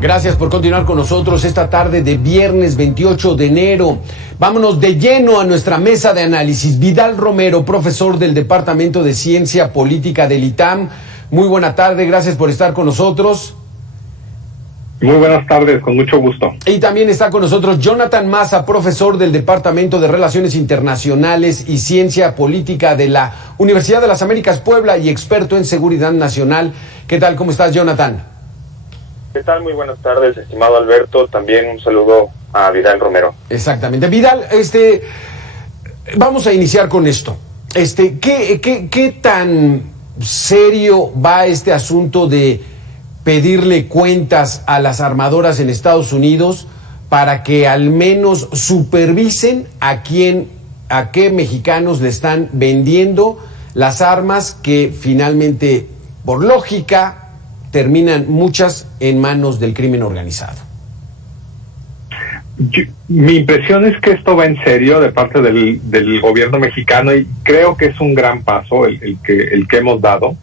Gracias por continuar con nosotros esta tarde de viernes 28 de enero. Vámonos de lleno a nuestra mesa de análisis. Vidal Romero, profesor del Departamento de Ciencia Política del ITAM. Muy buena tarde, gracias por estar con nosotros. Muy buenas tardes, con mucho gusto. Y también está con nosotros Jonathan Maza, profesor del Departamento de Relaciones Internacionales y Ciencia Política de la Universidad de las Américas Puebla y experto en seguridad nacional. ¿Qué tal? ¿Cómo estás, Jonathan? ¿Qué tal? Muy buenas tardes, estimado Alberto. También un saludo a Vidal Romero. Exactamente. Vidal, vamos a iniciar con esto. ¿Qué tan serio va este asunto de pedirle cuentas a las armadoras en Estados Unidos para que al menos supervisen a qué mexicanos le están vendiendo las armas que finalmente, por lógica, terminan muchas en manos del crimen organizado? Mi impresión es que esto va en serio de parte del gobierno mexicano y creo que es un gran paso el que hemos dado.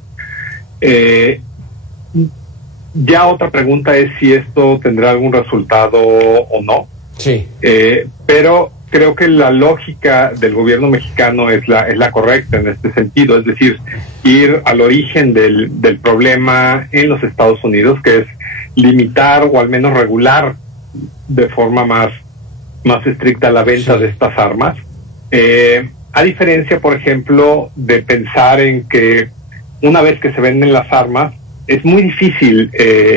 Ya otra pregunta es si esto tendrá algún resultado o no. Sí. Pero creo que la lógica del gobierno mexicano es la correcta en este sentido, es decir, ir al origen del problema en los Estados Unidos, que es limitar o al menos regular de forma más estricta la venta de estas armas. A diferencia, por ejemplo, de pensar en que una vez que se venden las armas, es muy difícil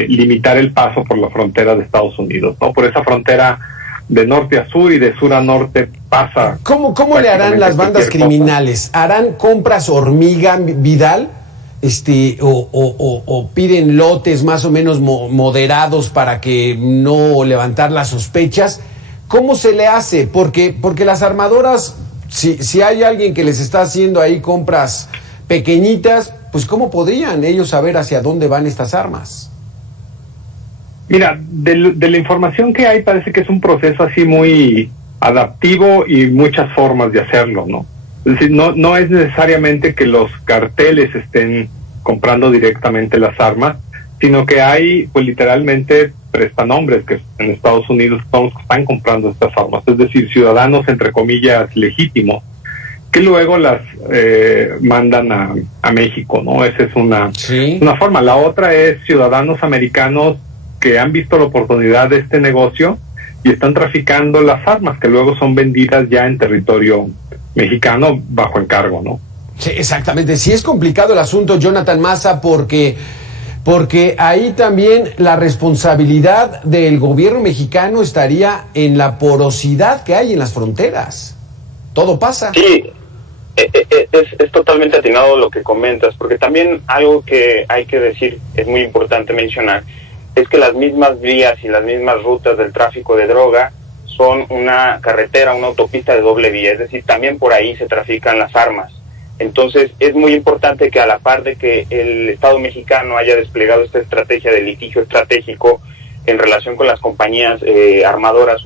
limitar el paso por la frontera de Estados Unidos, ¿no? Por esa frontera de norte a sur y de sur a norte pasa. ¿Cómo le harán las bandas criminales? ¿Harán compras hormiga, Vidal? O piden lotes más o menos moderados para que no levantar las sospechas. ¿Cómo se le hace? Porque las armadoras, si hay alguien que les está haciendo ahí compras pequeñitas, pues ¿cómo podrían ellos saber hacia dónde van estas armas? Mira, de la información que hay parece que es un proceso así muy adaptivo y muchas formas de hacerlo, ¿no? Es decir, no es necesariamente que los carteles estén comprando directamente las armas, sino que hay, pues literalmente, prestanombres que en Estados Unidos son los que están comprando estas armas, es decir, ciudadanos, entre comillas, legítimos, que luego las mandan a México, ¿no? Esa es una forma. La otra es ciudadanos americanos que han visto la oportunidad de este negocio y están traficando las armas que luego son vendidas ya en territorio mexicano bajo encargo, ¿no? Sí, exactamente. Sí es complicado el asunto, Jonathan Maza, porque ahí también la responsabilidad del gobierno mexicano estaría en la porosidad que hay en las fronteras. Todo pasa. Sí, es totalmente atinado lo que comentas, porque también algo que hay que decir, es muy importante mencionar, es que las mismas vías y las mismas rutas del tráfico de droga son una carretera, una autopista de doble vía, es decir, también por ahí se trafican las armas. Entonces es muy importante que a la par de que el Estado mexicano haya desplegado esta estrategia de litigio estratégico en relación con las compañías armadoras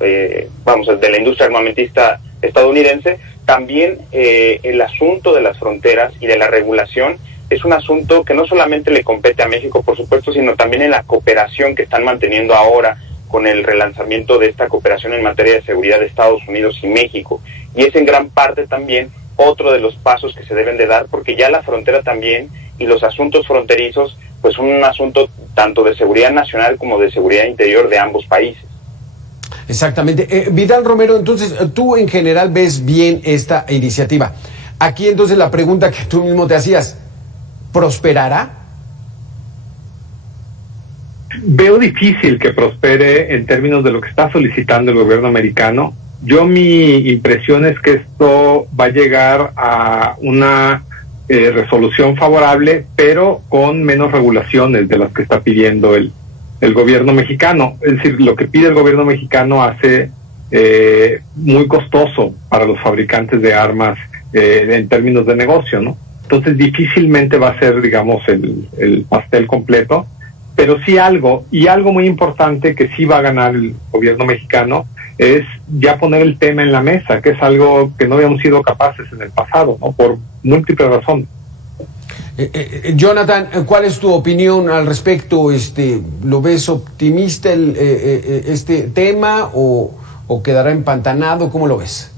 de la industria armamentista estadounidense, también el asunto de las fronteras y de la regulación es un asunto que no solamente le compete a México, por supuesto, sino también en la cooperación que están manteniendo ahora con el relanzamiento de esta cooperación en materia de seguridad de Estados Unidos y México. Y es en gran parte también otro de los pasos que se deben de dar, porque ya la frontera también y los asuntos fronterizos pues son un asunto tanto de seguridad nacional como de seguridad interior de ambos países. Exactamente. Vidal Romero, entonces tú en general ves bien esta iniciativa. Aquí entonces la pregunta que tú mismo te hacías, ¿prosperará? Veo difícil que prospere en términos de lo que está solicitando el gobierno americano. Mi impresión es que esto va a llegar a una resolución favorable, pero con menos regulaciones de las que está pidiendo el gobierno mexicano. Es decir, lo que pide el gobierno mexicano hace muy costoso para los fabricantes de armas en términos de negocio, ¿no? Entonces difícilmente va a ser, digamos, el pastel completo, pero sí algo muy importante que sí va a ganar el gobierno mexicano es ya poner el tema en la mesa, que es algo que no habíamos sido capaces en el pasado, ¿no? Por múltiples razones. Jonathan, ¿cuál es tu opinión al respecto? ¿Lo ves optimista este tema o quedará empantanado? ¿Cómo lo ves?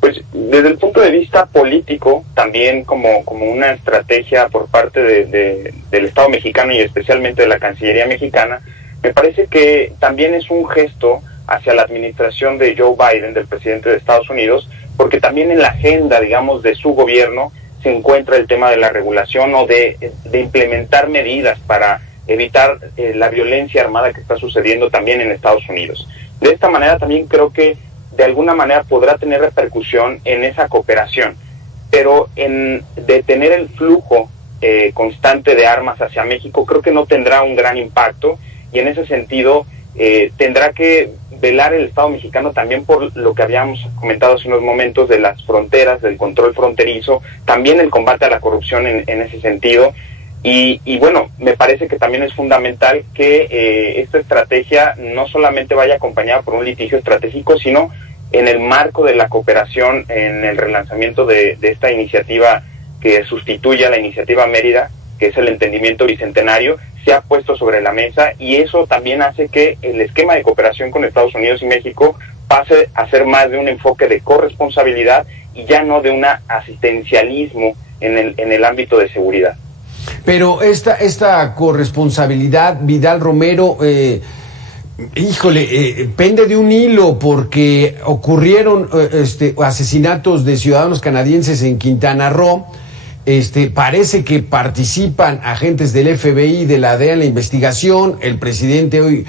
Pues desde el punto de vista político, también como una estrategia por parte del Estado mexicano y especialmente de la Cancillería mexicana, me parece que también es un gesto hacia la administración de Joe Biden, del presidente de Estados Unidos, porque también en la agenda, digamos, de su gobierno se encuentra el tema de la regulación o de implementar medidas para evitar la violencia armada que está sucediendo también en Estados Unidos. De esta manera también creo que de alguna manera podrá tener repercusión en esa cooperación, pero en detener el flujo constante de armas hacia México creo que no tendrá un gran impacto, y en ese sentido tendrá que velar el Estado mexicano también por lo que habíamos comentado hace unos momentos de las fronteras, del control fronterizo, también el combate a la corrupción en ese sentido. Y bueno, me parece que también es fundamental que esta estrategia no solamente vaya acompañada por un litigio estratégico, sino en el marco de la cooperación, en el relanzamiento de esta iniciativa que sustituye a la iniciativa Mérida, que es el entendimiento bicentenario, se ha puesto sobre la mesa, y eso también hace que el esquema de cooperación con Estados Unidos y México pase a ser más de un enfoque de corresponsabilidad y ya no de un asistencialismo en el ámbito de seguridad. Pero esta corresponsabilidad, Vidal Romero, pende de un hilo, porque ocurrieron asesinatos de ciudadanos canadienses en Quintana Roo. Parece que participan agentes del FBI, de la DEA en la investigación. El presidente hoy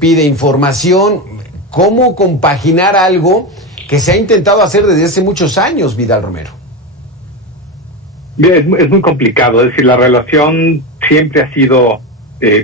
pide información. ¿Cómo compaginar algo que se ha intentado hacer desde hace muchos años, Vidal Romero? Bien, es muy complicado. Es decir, la relación siempre ha sido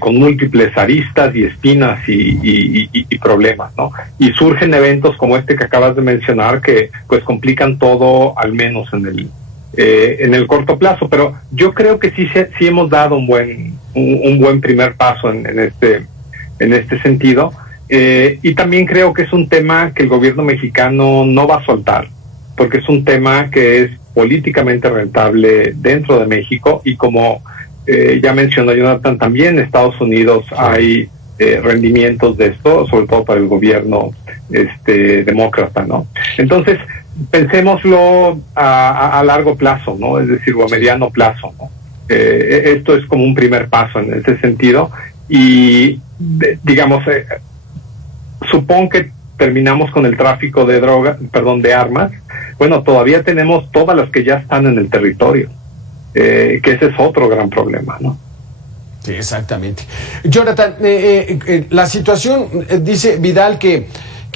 con múltiples aristas y espinas y problemas, ¿no? Y surgen eventos como este que acabas de mencionar que pues complican todo, al menos en el corto plazo. Pero yo creo que sí hemos dado un buen primer paso en este sentido. Y también creo que es un tema que el gobierno mexicano no va a soltar, porque es un tema que es políticamente rentable dentro de México, y como ya mencionó Jonathan, también en Estados Unidos hay rendimientos de esto, sobre todo para el gobierno demócrata, ¿no? Entonces, pensémoslo a largo plazo, ¿no? Es decir, o a mediano plazo, ¿no? Esto es como un primer paso en ese sentido, y digamos, supongo que terminamos con el tráfico de armas. Bueno, todavía tenemos todas las que ya están en el territorio, que ese es otro gran problema, ¿no? Sí, exactamente. Jonathan, la situación, dice Vidal, que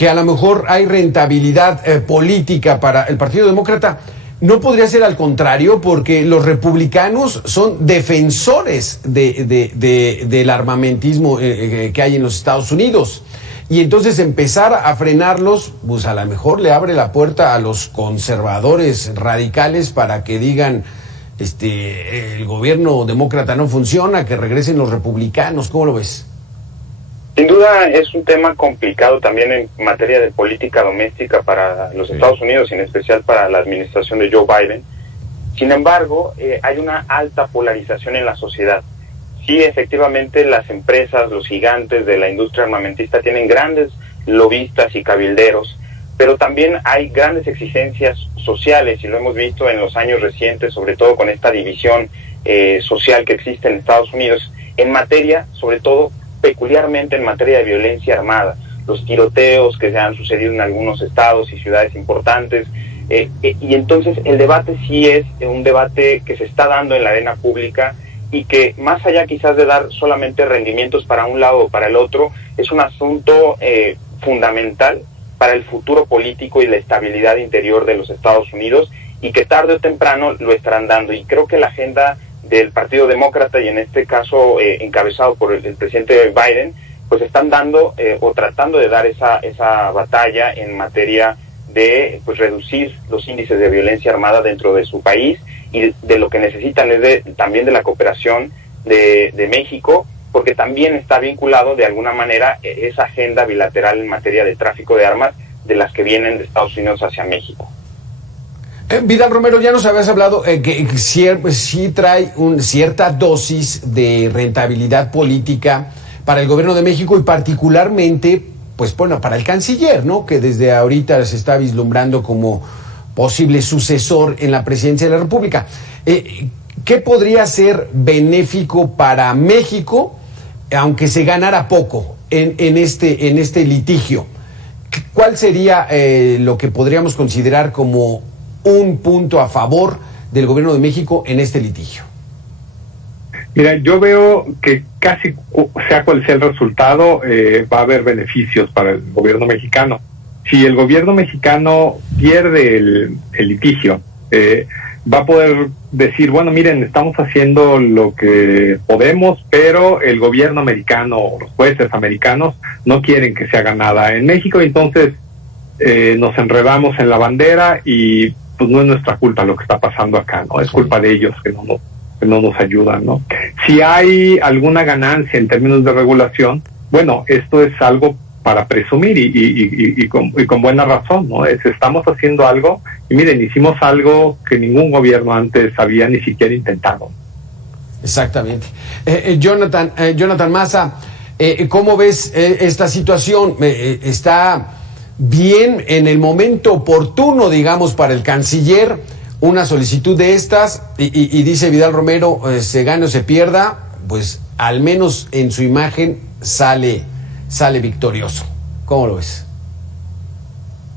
a lo mejor hay rentabilidad política para el Partido Demócrata. ¿No podría ser al contrario? Porque los republicanos son defensores del armamentismo que hay en los Estados Unidos. Y entonces empezar a frenarlos, pues a lo mejor le abre la puerta a los conservadores radicales para que digan, el gobierno demócrata no funciona, que regresen los republicanos. ¿Cómo lo ves? Sin duda es un tema complicado también en materia de política doméstica para los Estados Unidos y en especial para la administración de Joe Biden. Sin embargo, hay una alta polarización en la sociedad. Sí, efectivamente, las empresas, los gigantes de la industria armamentista tienen grandes lobistas y cabilderos, pero también hay grandes exigencias sociales, y lo hemos visto en los años recientes, sobre todo con esta división social que existe en Estados Unidos, en materia, sobre todo, peculiarmente en materia de violencia armada, los tiroteos que se han sucedido en algunos estados y ciudades importantes, y entonces el debate sí es un debate que se está dando en la arena pública, y que más allá quizás de dar solamente rendimientos para un lado o para el otro, es un asunto fundamental para el futuro político y la estabilidad interior de los Estados Unidos, y que tarde o temprano lo estarán dando. Y creo que la agenda del Partido Demócrata, y en este caso encabezado por el presidente Biden, pues están dando o tratando de dar esa batalla en materia de pues reducir los índices de violencia armada dentro de su país, y de lo que necesitan es también de la cooperación de México, porque también está vinculado de alguna manera esa agenda bilateral en materia de tráfico de armas de las que vienen de Estados Unidos hacia México. Vidal Romero, ya nos habías hablado que sí trae cierta dosis de rentabilidad política para el gobierno de México y particularmente, pues bueno, para el canciller, ¿no? Que desde ahorita se está vislumbrando como posible sucesor en la presidencia de la República. ¿Qué podría ser benéfico para México, aunque se ganara poco en este litigio? ¿Cuál sería lo que podríamos considerar como un punto a favor del gobierno de México en este litigio? Mira, yo veo que casi sea cual sea el resultado, va a haber beneficios para el gobierno mexicano. Si el gobierno mexicano pierde el litigio, va a poder decir, bueno, miren, estamos haciendo lo que podemos, pero el gobierno americano o los jueces americanos no quieren que se haga nada en México, y entonces nos enredamos en la bandera y pues no es nuestra culpa lo que está pasando acá, ¿no? Es culpa de ellos que no nos ayudan, ¿no? Si hay alguna ganancia en términos de regulación, bueno, esto es algo para presumir y con buena razón, ¿no? Estamos haciendo algo, y miren, hicimos algo que ningún gobierno antes había ni siquiera intentado. Exactamente. Jonathan Massa, ¿cómo ves esta situación? ¿Está bien en el momento oportuno, digamos, para el canciller una solicitud de estas? Y dice Vidal Romero, se gane o se pierda, pues al menos en su imagen sale victorioso. ¿Cómo lo ves?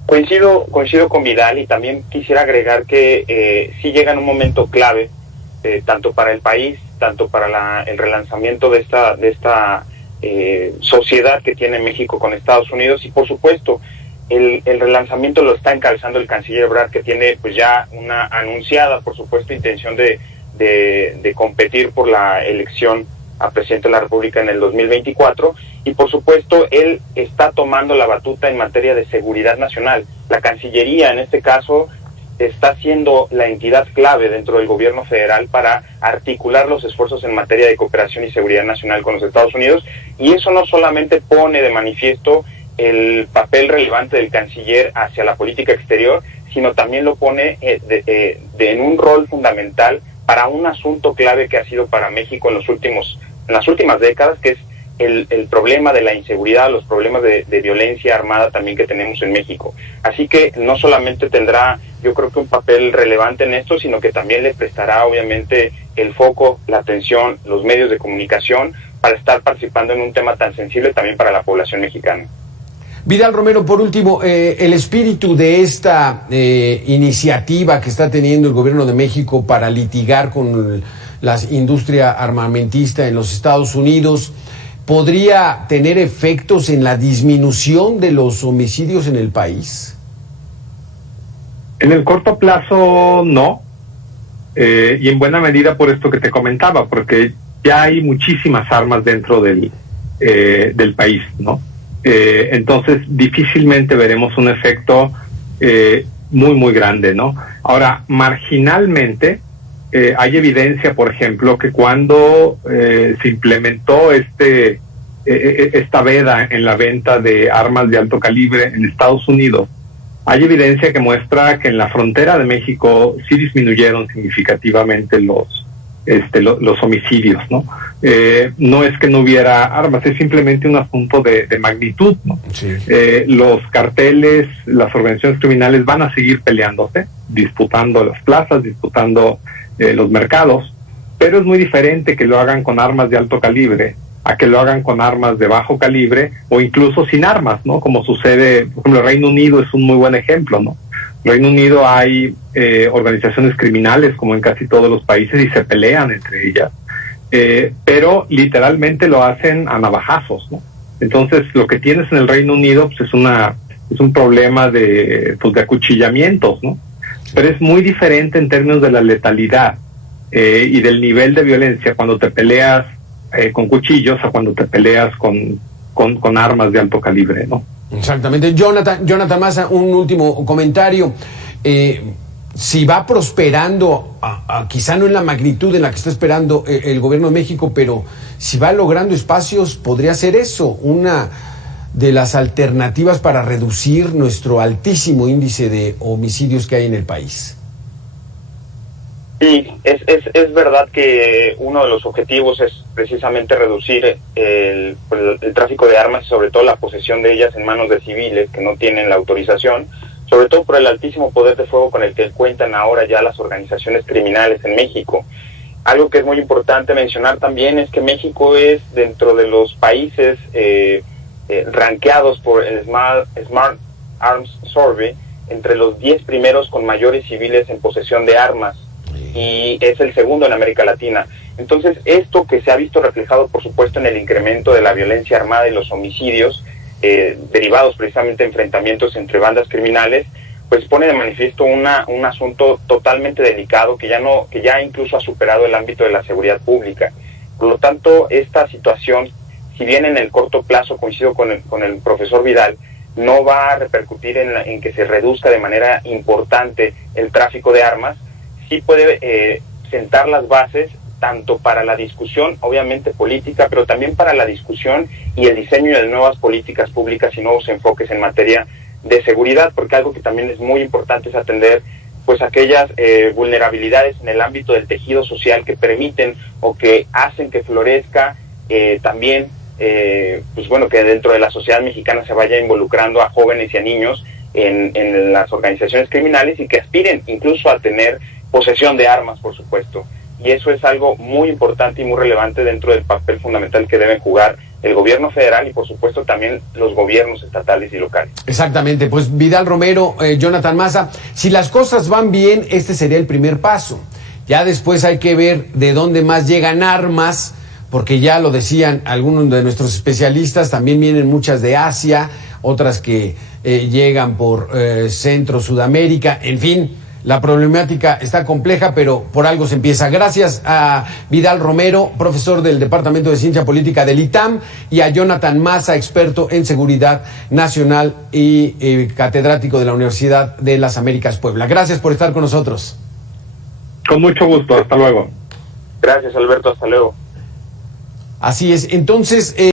Coincido con Vidal, y también quisiera agregar que sí llega en un momento clave, tanto para el país, tanto para el relanzamiento de esta sociedad que tiene México con Estados Unidos, y por supuesto el relanzamiento lo está encabezando el canciller Ebrard, que tiene pues ya una anunciada, por supuesto, intención de competir por la elección a presidente de la República en el 2024, y por supuesto él está tomando la batuta en materia de seguridad nacional. La Cancillería, en este caso, está siendo la entidad clave dentro del gobierno federal para articular los esfuerzos en materia de cooperación y seguridad nacional con los Estados Unidos, y eso no solamente pone de manifiesto el papel relevante del canciller hacia la política exterior, sino también lo pone en un rol fundamental para un asunto clave que ha sido para México en las últimas décadas, que es el problema de la inseguridad, los problemas de violencia armada también que tenemos en México. Así que no solamente tendrá, yo creo que un papel relevante en esto, sino que también le prestará obviamente el foco, la atención, los medios de comunicación para estar participando en un tema tan sensible también para la población mexicana. Vidal Romero, por último, el espíritu de esta iniciativa que está teniendo el gobierno de México para litigar con la industria armamentista en los Estados Unidos, ¿podría tener efectos en la disminución de los homicidios en el país? En el corto plazo, no. Y en buena medida por esto que te comentaba, porque ya hay muchísimas armas dentro del país, ¿no? Entonces difícilmente veremos un efecto muy, muy grande, ¿no? Ahora, marginalmente, hay evidencia, por ejemplo, que cuando se implementó esta veda en la venta de armas de alto calibre en Estados Unidos, hay evidencia que muestra que en la frontera de México sí disminuyeron significativamente los homicidios, ¿no? No es que no hubiera armas, es simplemente un asunto de magnitud, ¿no? Sí. Los carteles, las organizaciones criminales van a seguir peleándose, disputando las plazas, disputando los mercados, pero es muy diferente que lo hagan con armas de alto calibre a que lo hagan con armas de bajo calibre o incluso sin armas, ¿no? Como sucede, por ejemplo, el Reino Unido es un muy buen ejemplo, ¿no? En Reino Unido hay organizaciones criminales como en casi todos los países y se pelean entre ellas, pero literalmente lo hacen a navajazos, ¿no? Entonces lo que tienes en el Reino Unido pues, es un problema de acuchillamientos, ¿no? Pero es muy diferente en términos de la letalidad y del nivel de violencia cuando te peleas con cuchillos a cuando te peleas con armas de alto calibre, ¿no? Exactamente. Jonathan Massa, un último comentario. Si va prosperando, quizá no en la magnitud en la que está esperando el gobierno de México, pero si va logrando espacios, podría ser eso, una de las alternativas para reducir nuestro altísimo índice de homicidios que hay en el país. Sí, es verdad que uno de los objetivos es precisamente reducir el tráfico de armas y sobre todo la posesión de ellas en manos de civiles que no tienen la autorización, sobre todo por el altísimo poder de fuego con el que cuentan ahora ya las organizaciones criminales en México. Algo que es muy importante mencionar también es que México es dentro de los países rankeados por el Smart Arms Survey entre los 10 primeros con mayores civiles en posesión de armas, y es el segundo en América Latina. Entonces, esto que se ha visto reflejado, por supuesto, en el incremento de la violencia armada y los homicidios, derivados precisamente de enfrentamientos entre bandas criminales, pues pone de manifiesto un asunto totalmente delicado que ya incluso ha superado el ámbito de la seguridad pública. Por lo tanto, esta situación, si bien en el corto plazo, coincido con el profesor Vidal, no va a repercutir en que se reduzca de manera importante el tráfico de armas, sí puede sentar las bases tanto para la discusión, obviamente política, pero también para la discusión y el diseño de nuevas políticas públicas y nuevos enfoques en materia de seguridad, porque algo que también es muy importante es atender pues aquellas vulnerabilidades en el ámbito del tejido social que permiten o que hacen que florezca también pues bueno, que dentro de la sociedad mexicana se vaya involucrando a jóvenes y a niños en las organizaciones criminales y que aspiren incluso a tener posesión de armas, por supuesto. Y eso es algo muy importante y muy relevante dentro del papel fundamental que deben jugar el gobierno federal y por supuesto también los gobiernos estatales y locales. Exactamente, pues Vidal Romero, Jonathan Maza, si las cosas van bien, este sería el primer paso. Ya después hay que ver de dónde más llegan armas, porque ya lo decían algunos de nuestros especialistas, también vienen muchas de Asia, otras que llegan por Centro, Sudamérica, en fin. La problemática está compleja, pero por algo se empieza. Gracias a Vidal Romero, profesor del Departamento de Ciencia Política del ITAM, y a Jonathan Maza, experto en seguridad nacional y catedrático de la Universidad de las Américas Puebla. Gracias por estar con nosotros. Con mucho gusto, hasta luego. Gracias, Alberto, hasta luego. Así es, entonces...